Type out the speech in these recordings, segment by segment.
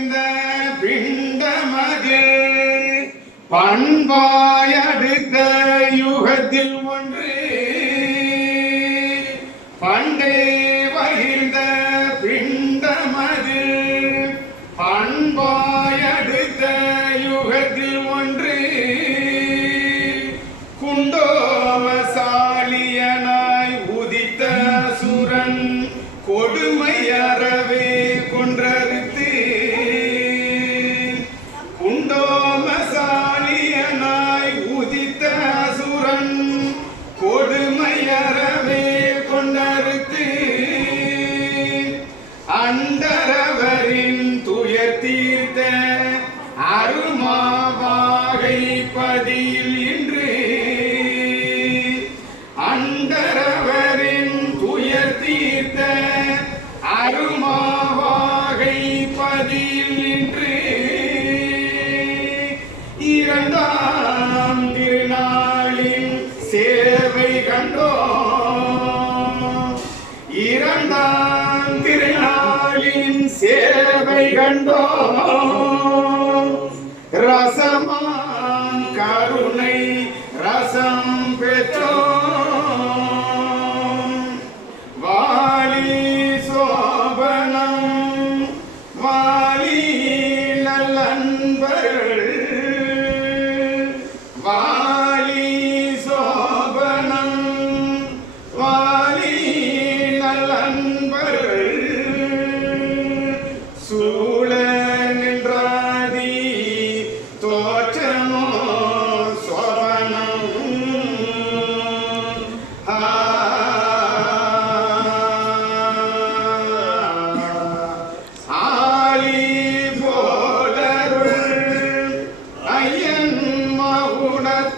பகிர்ந்த பிண்டமதில் பண்பாயடுத்த யுகத்தில் ஒன்று. பண்டே பகிர்ந்த பிண்டமதில் பண்பாயடுத்த யுகத்தில் ஒன்று. குண்டோமசாலியனாய் உதித்த சுரன் கொடுமையறவே அண்டரவரின் துயர் தீர்த்த அருமாவாகை பதியில் இன்று. அண்டரவரின் துயர் தீர்த்த அருமாவாகை பதியில் இன்று இரண்டாம் திருநாளின் சேவை கண்டோ இரண்டாம் சேவை கண்டோம். ரசமாம் கருணை ரசம் பெற்றோம். வாலி சோபனம் வாலி நல்லன்பர்கள்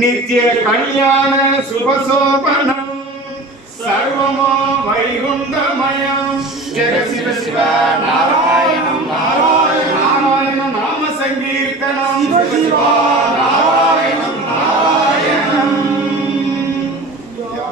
நித்திய கல்யாண சுபசோபனம். சர்வமோ வைகுண்டமயம். ஜெக சிவ சிவ நாராயணம் நாராயண நாராயண நாம சங்கீர்த்தனம். சிவா